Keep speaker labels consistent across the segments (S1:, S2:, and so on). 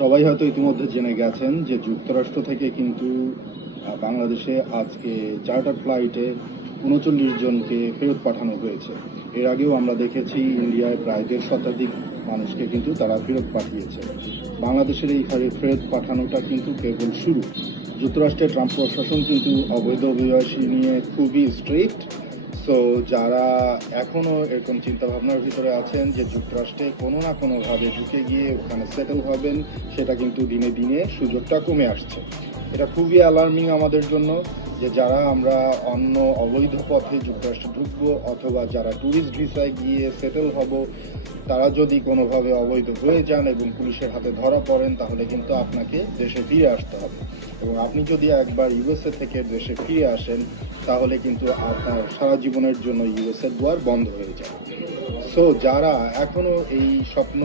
S1: সবাই হয়তো ইতিমধ্যে জেনে গেছেন যে যুক্তরাষ্ট্র থেকে কিন্তু বাংলাদেশে আজকে চার্টার ফ্লাইটে উনচল্লিশ জনকে ফেরত পাঠানো হয়েছে। এর আগেও আমরা দেখেছি ইন্ডিয়ায় প্রায় দেড় শতাধিক মানুষকে কিন্তু তারা ফেরত পাঠিয়েছে। বাংলাদেশের এই ফেরত ফেরত পাঠানোটা কিন্তু কেবল শুরু। যুক্তরাষ্ট্রের ট্রাম্প প্রশাসন কিন্তু অবৈধ অভিবাসী নিয়ে খুবই স্ট্রিক্ট সো যারা এখনও এরকম চিন্তা ভাবনার ভিতরে আছেন যে যুক্তরাষ্ট্রে কোনো না কোনোভাবে ঢুকে গিয়ে ওখানে সেটেল হবেন, সেটা কিন্তু দিনে দিনে সুযোগটা কমে আসছে। এটা খুবই অ্যালার্মিং আমাদের জন্য যে যারা আমরা অন্য অবৈধ পথে যুক্তরাষ্ট্রে ঢুকবো অথবা যারা ট্যুরিস্ট ভিসায় গিয়ে সেটেল হব, তারা যদি কোনোভাবে অবৈধ হয়ে যান এবং পুলিশের হাতে ধরা পড়েন, তাহলে কিন্তু আপনাকে দেশে ফিরে আসতে হবে। এবং আপনি যদি একবার ইউএসএ থেকে দেশে ফিরে আসেন, তাহলে কিন্তু আপনার সারা জীবনের জন্য ইউএসএ দুয়ার বন্ধ হয়ে যাবে। সো যারা এখনও এই স্বপ্ন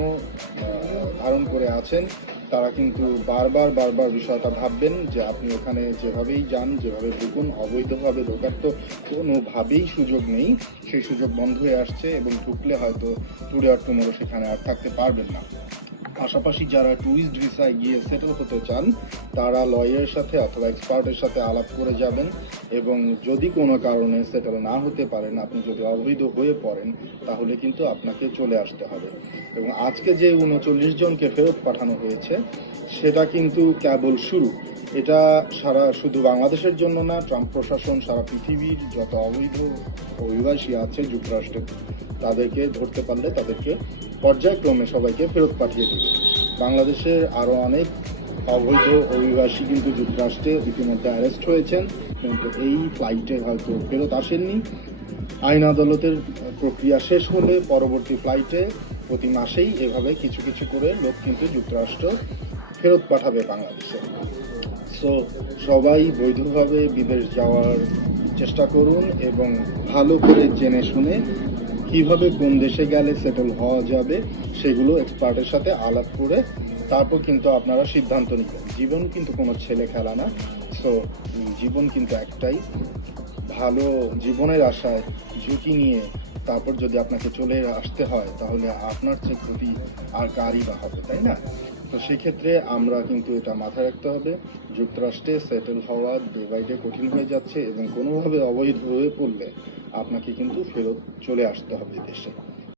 S1: ধারণ করে আছেন তারা কিন্তু বারবার বারবার বিষয়টা ভাববেন যে আপনি ওখানে যেভাবেই যান, যেভাবে ঢুকুন, অবৈধভাবে ঢোকার তো কোনোভাবেই সুযোগ নেই। সেই সুযোগ বন্ধ হয়ে আসছে এবং ঢুকলে হয়তো আর টুমোরো সেখানে আর থাকতে পারবেন না। পাশাপাশি যারা ট্যুরিস্ট ভিসায় গিয়ে সেটেল হতে চান, তারা লয়ারের সাথে অথবা এক্সপার্টের সাথে আলাপ করে যাবেন এবং যদি কোনো কারণে সেটেল না হতে পারেন, আপনি যদি অবৈধ হয়ে পড়েন, তাহলে কিন্তু আপনাকে চলে আসতে হবে। এবং আজকে যে উনচল্লিশ জনকে ফেরত পাঠানো হয়েছে, সেটা কিন্তু কেবল শুরু। এটা সারা শুধু বাংলাদেশের জন্য না, ট্রাম্প প্রশাসন সারা পৃথিবীর যত অবৈধ অভিবাসী আছে যুক্তরাষ্ট্রে, তাদেরকে ধরতে পারলে তাদেরকে পর্যায়ক্রমে সবাইকে ফেরত পাঠিয়ে দেবে। বাংলাদেশের আরও অনেক অবৈধ অভিবাসী কিন্তু যুক্তরাষ্ট্রে ইতিমধ্যে অ্যারেস্ট হয়েছেন, কিন্তু এই ফ্লাইটে হয়তো ফেরত আসেননি। আইন আদালতের প্রক্রিয়া শেষ হলে পরবর্তী ফ্লাইটে প্রতি মাসেই এভাবে কিছু কিছু করে লোক কিন্তু যুক্তরাষ্ট্র ফেরত পাঠাবে বাংলাদেশে। সো সবাই বৈধভাবে বিদেশ যাওয়ার চেষ্টা করুন এবং ভালো করে জেনে শুনে কীভাবে কোন দেশে গেলে সেটেল হওয়া যাবে সেগুলো এক্সপার্টের সাথে আলাপ করে তারপর কিন্তু আপনারা সিদ্ধান্ত নিবেন। জীবন কিন্তু কোনো ছেলে খেলা না। সো জীবন কিন্তু একটাই। ভালো জীবনের আশায় ঝুঁকি নিয়ে তারপর যদি আপনাকে চলে আসতে হয়, তাহলে আপনার চেয়ে ক্ষতি আর কারই বা হবে, তাই না? তো সেক্ষেত্রে আমরা কিন্তু এটা মাথায় রাখতে হবে। যুক্তরাষ্ট্রে সেটেল হওয়া ডে বাই ডে কঠিন হয়ে যাচ্ছে এবং কোনোভাবে অবৈধ হয়ে পড়লে আপনাকে কিন্তু ফেরত চলে আসতে হবে দেশে।